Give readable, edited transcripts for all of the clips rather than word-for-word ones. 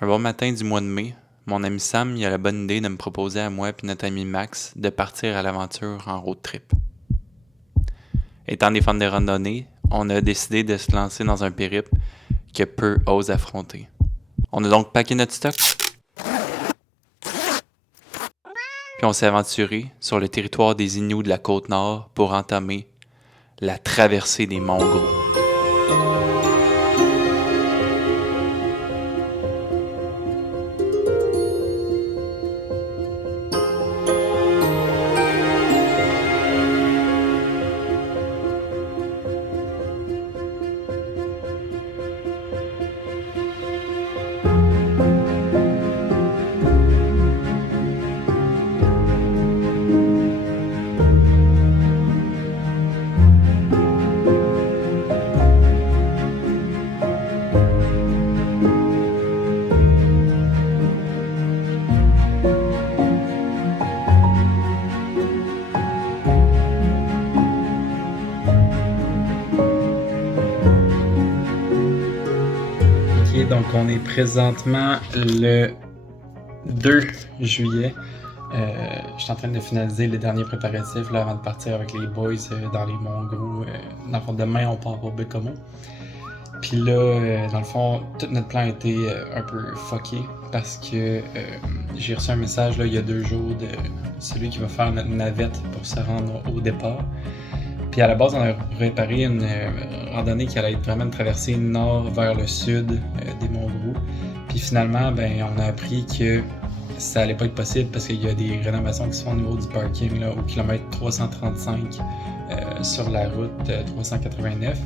Un bon matin du mois de mai, mon ami Sam il a la bonne idée de me proposer à moi et notre ami Max de partir à l'aventure en road trip. Étant des fans de randonnée, on a décidé de se lancer dans un périple que peu osent affronter. On a donc packé notre stock, puis on s'est aventuré sur le territoire des Inuits de la Côte-Nord pour entamer la traversée des Monts Gros. Ok, donc on est présentement le 2 juillet. Je suis en train de finaliser les derniers préparatifs là, avant de partir avec les boys dans les Monts Gros. Dans le fond, demain, on part pour Bécomo. Puis là, dans le fond, tout notre plan a été un peu fucké parce que j'ai reçu un message là, il y a 2 jours de celui qui va faire notre navette pour se rendre au départ. Puis à la base, on a préparé une randonnée qui allait être vraiment une traversée nord vers le sud des Monts Gros. Puis finalement, on a appris que ça allait pas être possible parce qu'il y a des rénovations qui se font au niveau du parking là, au kilomètre 335 sur la route 389.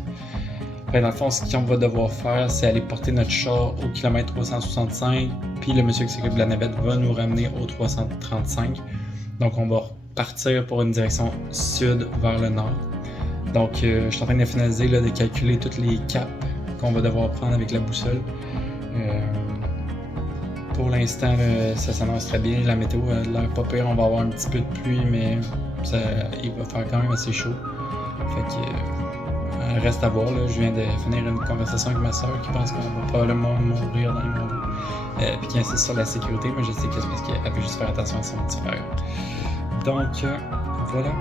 Dans le fond, ce qu'on va devoir faire, c'est aller porter notre char au kilomètre 365, puis le monsieur qui s'occupe de la navette va nous ramener au 335. Donc on va partir pour une direction sud vers le nord. Donc je suis en train de finaliser, là, de calculer tous les caps qu'on va devoir prendre avec la boussole. Pour l'instant, ça s'annonce très bien. La météo a l'air pas pire. On va avoir un petit peu de pluie, mais il va faire quand même assez chaud. Fait que reste à voir. Là. Je viens de finir une conversation avec ma soeur qui pense qu'on va probablement mourir dans les Monts puis qui insiste sur la sécurité, mais je sais que c'est parce qu'elle peut juste faire attention à son petit frère. Donc, voilà.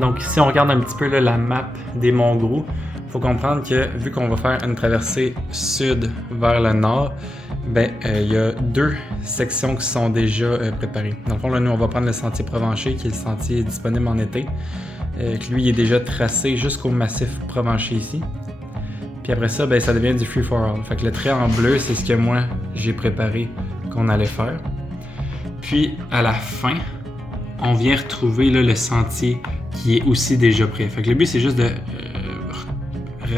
Donc, si on regarde un petit peu là, la map des Monts Gros, il faut comprendre que vu qu'on va faire une traversée sud vers le nord, y a 2 sections qui sont déjà préparées. Dans le fond, là, nous, on va prendre le sentier Provencher, qui est le sentier disponible en été. Lui, il est déjà tracé jusqu'au massif Provencher ici. Puis après ça, ça devient du free for all. Fait que le trait en bleu, c'est ce que moi, j'ai préparé qu'on allait faire. Puis, à la fin, on vient retrouver là, le sentier qui est aussi déjà prêt. Fait que le but, c'est juste de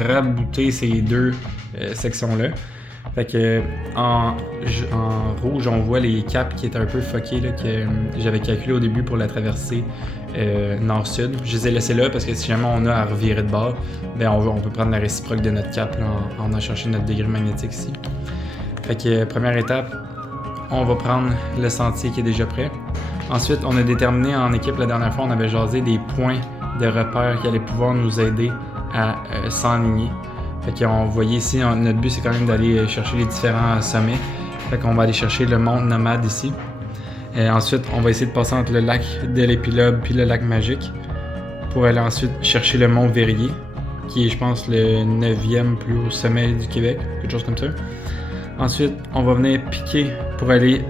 rabouter ces 2 sections-là. Fait que en rouge, on voit les caps qui étaient un peu fuckés là, que j'avais calculé au début pour la traversée nord-sud. Je les ai laissés là parce que si jamais on a à revirer de bord, on peut prendre la réciproque de notre cap là, en allant chercher notre degré magnétique ici. Fait que première étape, on va prendre le sentier qui est déjà prêt. Ensuite, on a déterminé en équipe, la dernière fois, on avait jasé des points de repère qui allaient pouvoir nous aider à s'enligner. Fait qu'on voyait ici, notre but c'est quand même d'aller chercher les différents sommets. Fait qu'on va aller chercher le mont Nomade ici. Et ensuite, on va essayer de passer entre le lac de l'Épilogue puis le lac Magique pour aller ensuite chercher le mont Verrier, qui est, je pense, le 9e plus haut sommet du Québec, quelque chose comme ça. Ensuite, on va venir piquer pour aller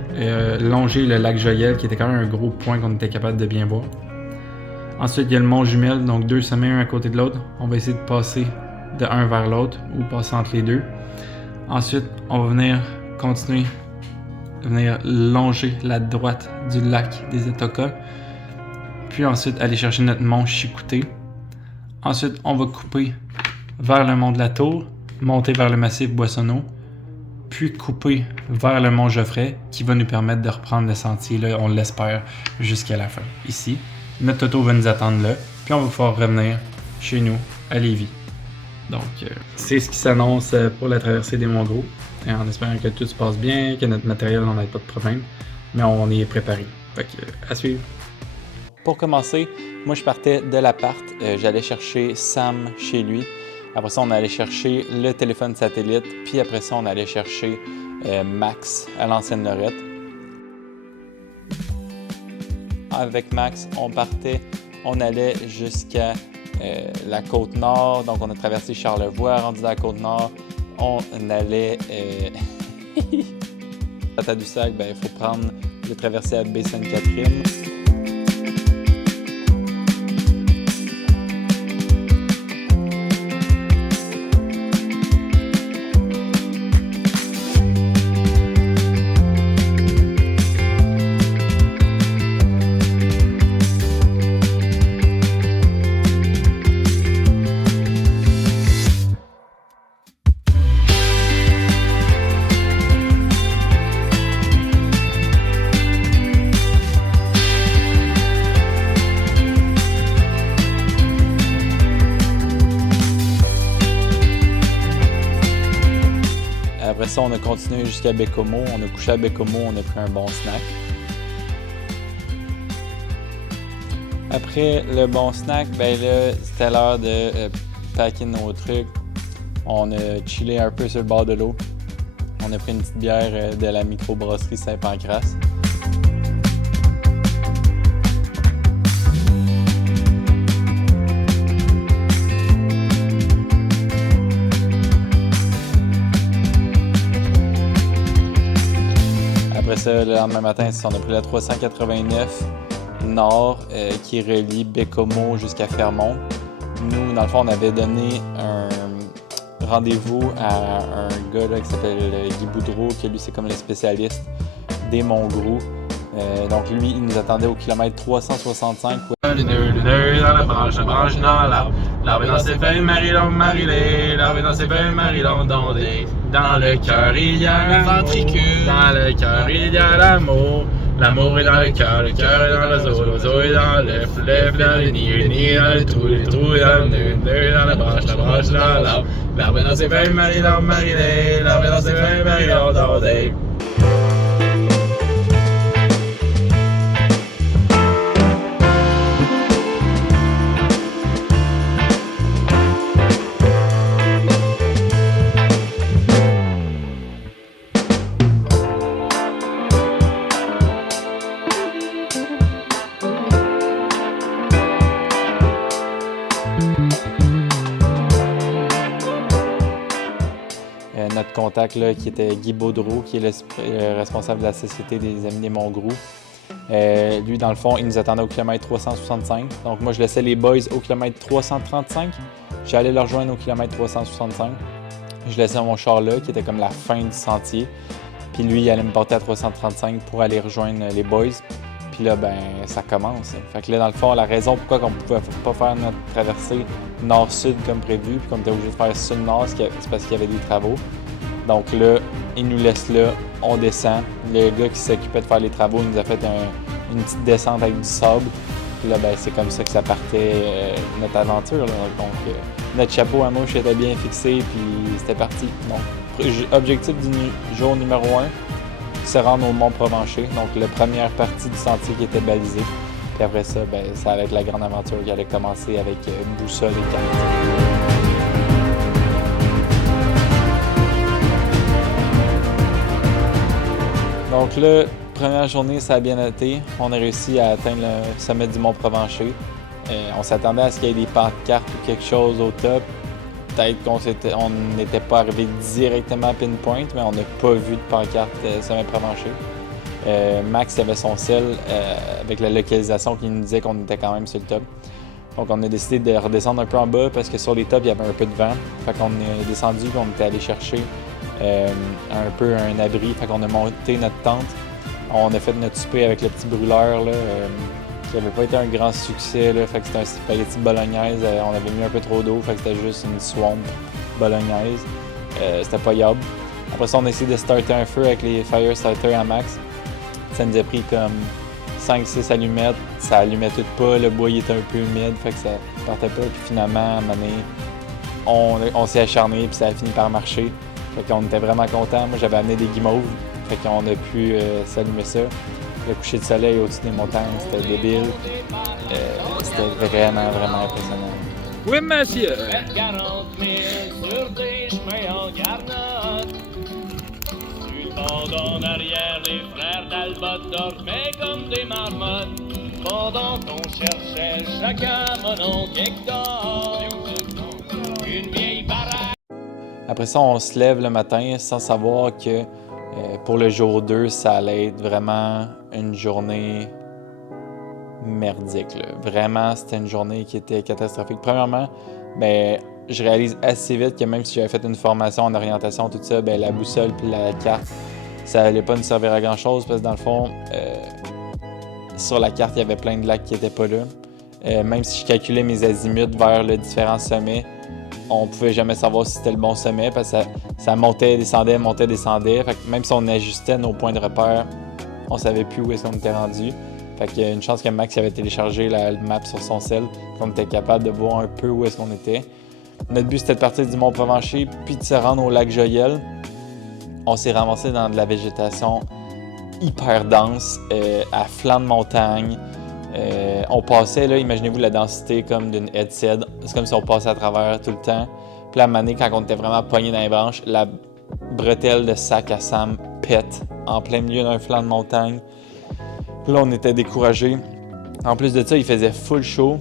longer le lac Joyelle, qui était quand même un gros point qu'on était capable de bien voir. Ensuite, il y a le mont Jumelle, donc 2 sommets un à côté de l'autre. On va essayer de passer de un vers l'autre ou passer entre les 2. Ensuite, on va venir continuer, venir longer la droite du lac des Étocas. Puis ensuite, aller chercher notre mont Chicoutée. Ensuite, on va couper vers le mont de la Tour, monter vers le massif Boissonneau, puis couper vers le mont Geoffrey, qui va nous permettre de reprendre le sentier, là, on l'espère, jusqu'à la fin. Ici, notre auto va nous attendre là, puis on va pouvoir revenir chez nous, à Lévis. Donc, c'est ce qui s'annonce pour la traversée des Monts Gros, en espérant que tout se passe bien, que notre matériel n'en ait pas de problème, mais on est préparé. Fait que, à suivre. Pour commencer, moi je partais de l'appart, j'allais chercher Sam chez lui. Après ça, on allait chercher le téléphone satellite, puis après ça, on allait chercher Max à l'ancienne Lorette. Avec Max, on allait jusqu'à la Côte-Nord. Donc, on a traversé Charlevoix, rendu à la Côte-Nord. On allait à Tadoussac, il faut prendre le traversée à Baie-Sainte-Catherine. Après ça, on a continué jusqu'à Bécomo. On a couché à Bécomo, on a pris un bon snack. Après le bon snack, là, c'était l'heure de packer nos trucs. On a chillé un peu sur le bord de l'eau. On a pris une petite bière de la microbrasserie Saint-Pancras. Après ça, le lendemain matin, on a pris la 389 Nord qui relie Bécomo jusqu'à Fermont. Nous, dans le fond, on avait donné un rendez-vous à un gars là, qui s'appelle Guy Boudreau, qui lui, c'est comme le spécialiste des Montgros. Donc lui, il nous attendait au kilomètre 365. Le nœud dans la branche dans l'arbre. L'arbre dans ses feuilles, Marie-Long, Marie-Lé. L'arbre dans ses feuilles, Marie-Long, Dondé. Dans le cœur, il y a l'amour. Dans le cœur, il y a l'amour. L'amour est dans le cœur est dans l'oiseau est dans l'œuf, l'œuf dans le nid dans le trou est dans le nœud dans la branche dans l'arbre. L'arbre dans ses feuilles, Marie-Long, Marie-Lé. L'arbre dans ses feuilles, Marie-Long, Dondé. Notre contact là, qui était Guy Boudreau, qui est le responsable de la Société des Amis des Montgros. Lui, dans le fond, il nous attendait au kilomètre 365. Donc moi, je laissais les boys au kilomètre 335. J'allais leur rejoindre au kilomètre 365. Je laissais mon char là, qui était comme la fin du sentier. Puis lui, il allait me porter à 335 pour aller rejoindre les boys. Puis là, ça commence. Fait que là, dans le fond, la raison pourquoi on ne pouvait pas faire notre traversée nord-sud comme prévu, puis qu'on était obligé de faire sud-nord, c'est parce qu'il y avait des travaux. Donc là, il nous laisse là, on descend. Le gars qui s'occupait de faire les travaux, il nous a fait une petite descente avec du sable. Puis là, c'est comme ça que ça partait notre aventure. Là. Donc, notre chapeau à mouche était bien fixé, puis c'était parti. Donc, objectif du jour numéro 1, se rendre au Mont-Provencher, donc la première partie du sentier qui était balisée. Puis après ça, ça allait être la grande aventure qui allait commencer avec boussole et carte. Donc là, première journée, ça a bien été. On a réussi à atteindre le sommet du Mont-Provencher. On s'attendait à ce qu'il y ait des pancartes ou quelque chose au top. Peut-être qu'on n'était pas arrivé directement à Pinpoint, mais on n'a pas vu de pancarte sommet Provencher. Max avait son cell avec la localisation qui nous disait qu'on était quand même sur le top. Donc on a décidé de redescendre un peu en bas parce que sur les tops, il y avait un peu de vent. Fait qu'on est descendu et on était allé chercher un peu un abri. Fait qu'on a monté notre tente. On a fait notre souper avec le petit brûleur là, qui n'avait pas été un grand succès. Là, fait que c'était un spaghetti bolognaise. On avait mis un peu trop d'eau, fait que c'était juste une swamp bolognaise. C'était pas yable. Après ça, on a essayé de starter un feu avec les fire starters à max. Ça nous a pris comme 5-6 allumettes. Ça allumait tout pas, le bois il était un peu humide, fait que ça partait pas. Puis finalement, à un moment donné, on s'est acharné puis ça a fini par marcher. Fait qu'on était vraiment contents. Moi, j'avais amené des guimauves, fait qu'on a pu s'allumer ça. Le coucher de soleil au-dessus des montagnes, c'était débile. C'était vraiment, vraiment impressionnant. Oui, monsieur! 40 000 sur des chemins en garnotte. Sur le bande en arrière, les frères Talbot dormaient comme des marmottes. Pendant qu'on cherchait chacun mon oncle Hector, une vieille baraque. Après ça, on se lève le matin sans savoir que pour le jour 2, ça allait être vraiment une journée merdique, là. Vraiment, c'était une journée qui était catastrophique. Premièrement, ben, je réalise assez vite que même si j'avais fait une formation en orientation, tout ça, ben, la boussole puis la carte, ça allait pas nous servir à grand-chose parce que dans le fond, sur la carte, il y avait plein de lacs qui n'étaient pas là. Même si je calculais mes azimuts vers les différents sommets, on pouvait jamais savoir si c'était le bon sommet parce que ça montait, descendait, montait, descendait. Fait que même si on ajustait nos points de repère, on savait plus où est-ce qu'on était rendu. Fait qu'il y a une chance que Max avait téléchargé la map sur son cell, qu'on était capable de voir un peu où est-ce qu'on était. Notre but, c'était de partir du Mont-Provencher puis de se rendre au lac Joyelle. On s'est ramassé dans de la végétation hyper dense, à flanc de montagne. On passait, là, imaginez-vous la densité comme d'une headset. C'est comme si on passait à travers tout le temps. Puis la manée, quand on était vraiment pogné dans les branches, la bretelle de sac à Sam pète en plein milieu d'un flanc de montagne. Puis là, on était découragés. En plus de ça, il faisait full chaud.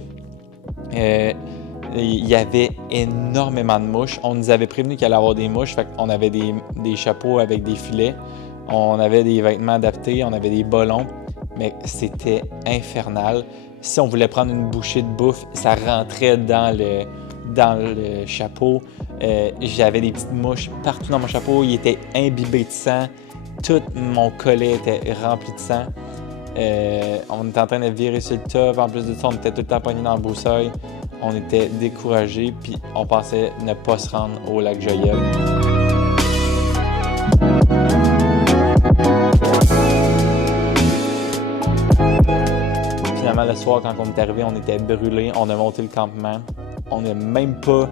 Il y avait énormément de mouches. On nous avait prévenu qu'il allait y avoir des mouches. Fait qu'on avait des chapeaux avec des filets. On avait des vêtements adaptés. On avait des ballons. Mais c'était infernal. Si on voulait prendre une bouchée de bouffe, ça rentrait dans le chapeau. J'avais des petites mouches partout dans mon chapeau. Il était imbibé de sang. Tout mon collet était rempli de sang. On était en train de virer sur le top. En plus de ça, on était tout le temps pognés dans la broussaille. On était découragés, puis on pensait ne pas se rendre au lac Joyelle. Finalement, le soir, quand on est arrivé, on était brûlés. On a monté le campement. On n'a même pas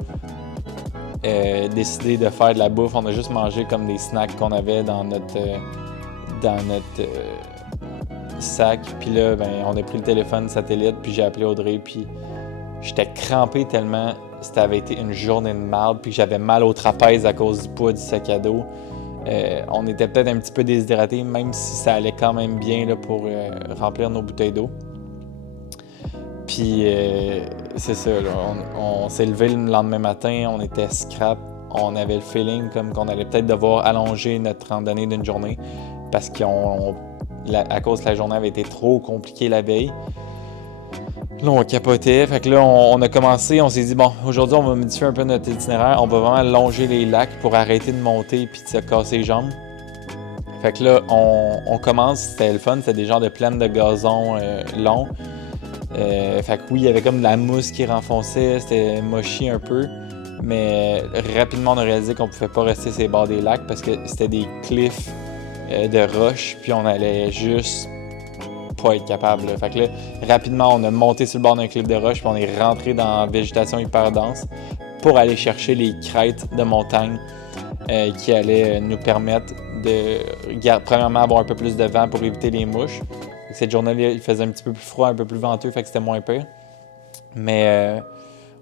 décidé de faire de la bouffe. On a juste mangé comme des snacks qu'on avait dans notre sac. Puis là, ben, on a pris le téléphone satellite, puis j'ai appelé Audrey, puis j'étais crampé tellement ça avait été une journée de marde, puis j'avais mal au trapèze à cause du poids du sac à dos. On était peut-être un petit peu déshydratés, même si ça allait quand même bien là, pour remplir nos bouteilles d'eau. Puis c'est ça, là, on s'est levé le lendemain matin, on était scrap, on avait le feeling comme qu'on allait peut-être devoir allonger notre randonnée d'une journée parce à cause que la journée avait été trop compliquée la veille. Là, on capotait. Fait que là, on a commencé, on s'est dit, bon, aujourd'hui, on va modifier un peu notre itinéraire. On va vraiment longer les lacs pour arrêter de monter puis de se casser les jambes. Fait que là, on commence, c'était le fun, c'était des genres de plaines de gazon longs. Fait que oui, il y avait comme de la mousse qui renfonçait, c'était mochi un peu. Mais rapidement, on a réalisé qu'on pouvait pas rester sur les bords des lacs parce que c'était des cliffs de roches, puis on allait juste pas être capable. Là. Fait que là, rapidement, on a monté sur le bord d'un cliff de roche, puis on est rentré dans la végétation hyper dense pour aller chercher les crêtes de montagne qui allaient nous permettre de, premièrement, avoir un peu plus de vent pour éviter les mouches. Fait que cette journée-là, il faisait un petit peu plus froid, un peu plus venteux, fait que c'était moins pire. Mais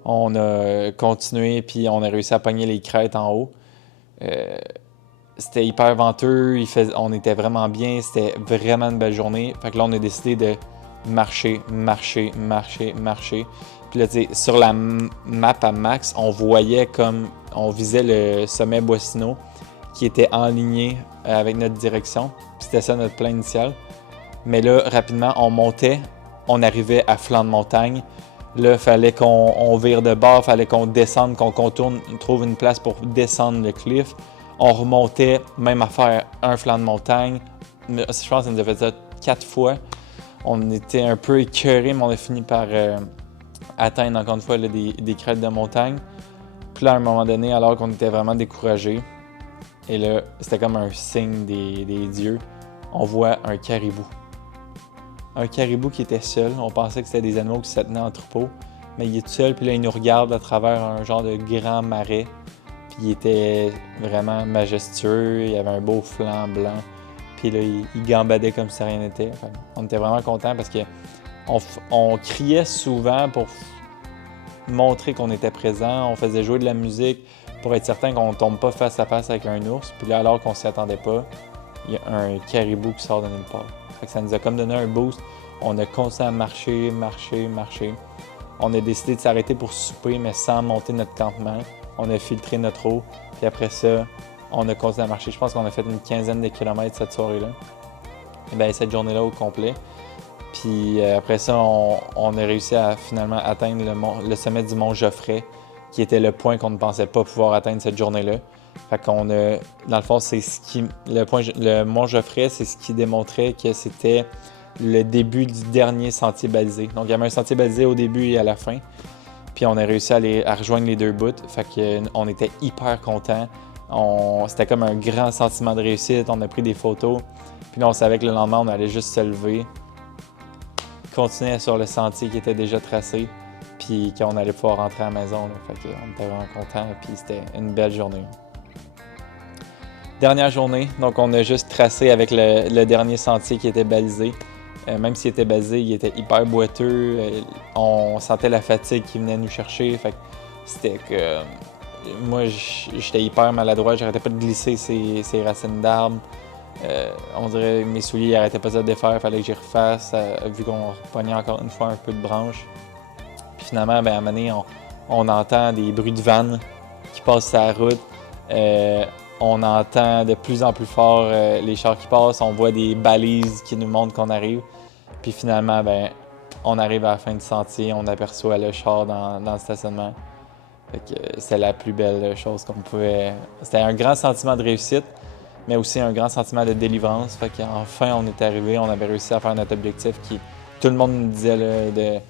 on a continué, puis on a réussi à pogner les crêtes en haut. C'était hyper venteux, on était vraiment bien, c'était vraiment une belle journée. Fait que là, on a décidé de marcher. Puis là, tu sais, sur la map à Max, on voyait comme on visait le sommet Boissino qui était enligné avec notre direction. Puis c'était ça notre plan initial. Mais là, rapidement, on montait, on arrivait à flanc de montagne. Là, il fallait qu'on vire de bord, il fallait qu'on descende, qu'on contourne, trouve une place pour descendre le cliff. On remontait, même à faire un flanc de montagne. Je pense que ça nous a fait ça 4 fois. On était un peu écœurés, mais on a fini par atteindre encore une fois là, des crêtes de montagne. Puis là, à un moment donné, alors qu'on était vraiment découragés, et là, c'était comme un signe des dieux, on voit un caribou. Un caribou qui était seul. On pensait que c'était des animaux qui se tenaient en troupeau, mais il est tout seul, puis là, il nous regarde à travers un genre de grand marais. Puis il était vraiment majestueux, il avait un beau flanc blanc. Puis là, il gambadait comme si rien n'était. Enfin, on était vraiment contents parce qu'on criait souvent pour montrer qu'on était présent. On faisait jouer de la musique pour être certain qu'on ne tombe pas face à face avec un ours. Puis là, alors qu'on ne s'y attendait pas, il y a un caribou qui sort de nulle part. Fait que ça nous a comme donné un boost. On a continué à marcher. On a décidé de s'arrêter pour souper, mais sans monter notre campement. On a filtré notre eau, puis après ça, on a continué à marcher. Je pense qu'on a fait une quinzaine de kilomètres cette soirée-là. Et bien, cette journée-là au complet. Puis après ça, on a réussi à finalement atteindre le sommet du mont Geoffrey, qui était le point qu'on ne pensait pas pouvoir atteindre cette journée-là. Fait qu'on a, dans le fond, le mont Geoffrey, c'est ce qui démontrait que c'était le début du dernier sentier balisé. Donc, il y avait un sentier balisé au début et à la fin. Puis on a réussi à rejoindre les deux bouts. Fait qu'on était hyper contents. C'était comme un grand sentiment de réussite. On a pris des photos. Puis là, on savait que le lendemain, on allait juste se lever, continuer sur le sentier qui était déjà tracé, puis qu'on allait pouvoir rentrer à la maison. Là. Fait qu'on était vraiment contents, puis c'était une belle journée. Dernière journée, donc on a juste tracé avec le dernier sentier qui était balisé. Même s'il était balisé, il était hyper boiteux. On sentait la fatigue qui venait nous chercher. Fait que c'était que... Moi, j'étais hyper maladroit. J'arrêtais pas de glisser ces racines d'arbres. On dirait que mes souliers n'arrêtaient pas de se défaire. Il fallait que j'y refasse, vu qu'on repognait encore une fois un peu de branches. Puis finalement, ben, à un moment donné, on entend des bruits de vannes qui passent sur la route. On entend de plus en plus fort les chars qui passent. On voit des balises qui nous montrent qu'on arrive. Puis finalement, ben, on arrive à la fin du sentier. On aperçoit le char dans le stationnement. Fait que c'est la plus belle chose qu'on pouvait... C'était un grand sentiment de réussite, mais aussi un grand sentiment de délivrance. Fait qu'enfin, on est arrivé. On avait réussi à faire notre objectif qui... Tout le monde nous disait là, de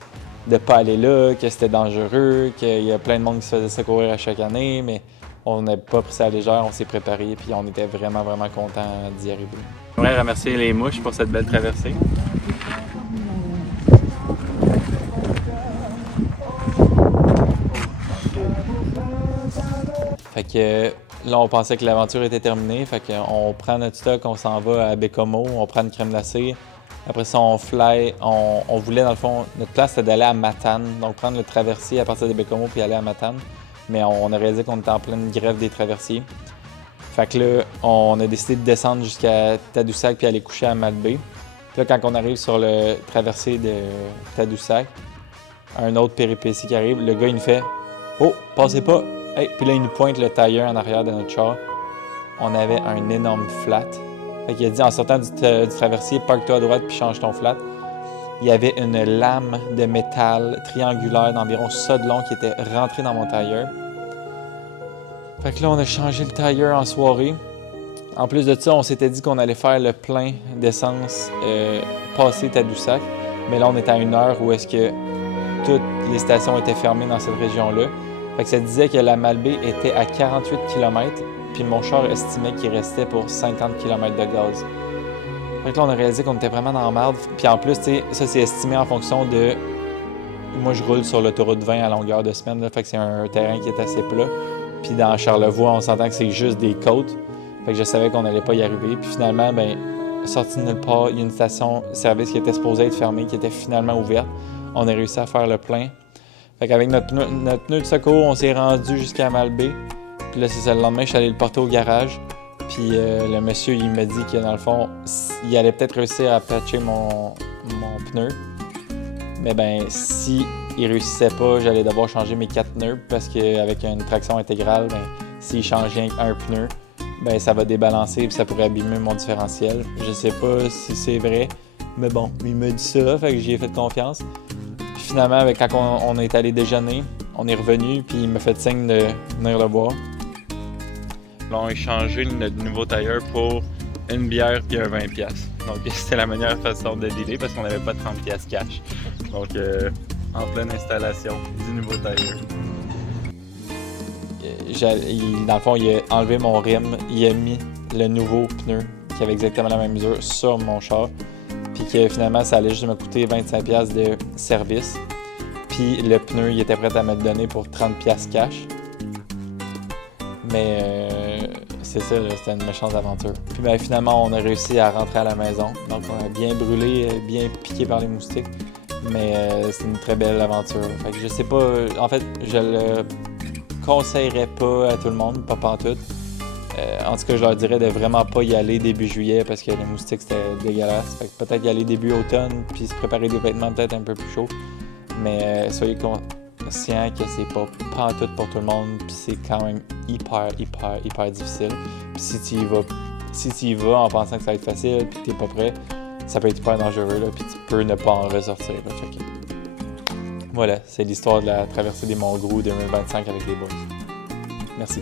ne pas aller là, que c'était dangereux, qu'il y a plein de monde qui se faisait secourir à chaque année, mais on n'a pas pris ça à la légère, on s'est préparé, puis on était vraiment, vraiment contents d'y arriver. J'aimerais remercier les mouches pour cette belle traversée. Fait que là, on pensait que l'aventure était terminée, fait qu'on prend notre stock, on s'en va à Bécomo, on prend une crème glacée. Après ça, on fly. On voulait, dans le fond, notre plan, c'était d'aller à Matane. Donc, prendre le traversier à partir de Bécomo puis aller à Matane. Mais on a réalisé qu'on était en pleine grève des traversiers. Fait que là, on a décidé de descendre jusqu'à Tadoussac puis aller coucher à Malbé. Puis là, quand on arrive sur le traversier de Tadoussac, un autre péripétie qui arrive, le gars, il nous fait « Oh, passez pas! » Hey! Puis là, il nous pointe le tailleur en arrière de notre char. On avait un énorme flat. Fait qu'il a dit, en sortant du traversier, parque-toi à droite puis change ton flat. Il y avait une lame de métal triangulaire d'environ ça de long qui était rentrée dans mon tailleur. Fait que là, on a changé le tailleur en soirée. En plus de ça, on s'était dit qu'on allait faire le plein d'essence passer Tadoussac. Mais là, on était à 1 heure où est-ce que toutes les stations étaient fermées dans cette région-là. Fait que ça disait que la Malbaie était à 48 km. Puis mon char estimait qu'il restait pour 50 km de gaz. Fait que là, on a réalisé qu'on était vraiment dans la merde. Puis en plus, tu sais, ça c'est estimé en fonction de... Moi, je roule sur l'autoroute 20 à longueur de semaine, là, fait que c'est un terrain qui est assez plat. Puis dans Charlevoix, on s'entend que c'est juste des côtes. Fait que je savais qu'on n'allait pas y arriver. Puis finalement, ben, sorti de nulle part, il y a une station-service qui était supposée être fermée, qui était finalement ouverte. On a réussi à faire le plein. Fait qu'avec notre pneu de secours, on s'est rendu jusqu'à Malbaie. Puis là, c'est ça, le lendemain, je suis allé le porter au garage. Puis le monsieur, il m'a dit que dans le fond, il allait peut-être réussir à patcher mon pneu. Mais ben, si il réussissait pas, j'allais devoir changer mes 4 pneus parce qu'avec une traction intégrale, ben, s'il changeait un pneu, ben, ça va débalancer et ça pourrait abîmer mon différentiel. Je sais pas si c'est vrai, mais bon, il m'a dit ça, fait que j'y ai fait confiance. Puis finalement, ben, quand on est allé déjeuner, on est revenu, puis il m'a fait signe de venir le voir. Là, on a échangé notre nouveau tailleur pour une bière et un 20$. Donc, c'était la meilleure façon de dealer parce qu'on n'avait pas de 30$ cash. Donc, en pleine installation du nouveau tailleur. Dans le fond, il a enlevé mon rim, il a mis le nouveau pneu qui avait exactement la même mesure sur mon char. Puis que finalement, ça allait juste me coûter 25$ de service. Puis le pneu, il était prêt à me le donner pour 30$ cash. Mais c'est ça, c'était une méchante aventure. Puis ben, finalement, on a réussi à rentrer à la maison. Donc on a bien brûlé, bien piqué par les moustiques. Mais c'est une très belle aventure. Fait que je sais pas, en fait, je le conseillerais pas à tout le monde, pas pantoute. En tout cas, je leur dirais de vraiment pas y aller début juillet parce que les moustiques, c'était dégueulasse. Fait que peut-être y aller début automne, puis se préparer des vêtements peut-être un peu plus chauds. Mais soyez conscients que c'est pas pantoute pour tout le monde, puis c'est quand même hyper difficile. Puis si tu y vas en pensant que ça va être facile, puis que t'es pas prêt, ça peut être hyper dangereux, là, puis tu peux ne pas en ressortir. Là, fait que... Voilà, c'est l'histoire de la traversée des Monts Grou 2025 avec les boys. Merci.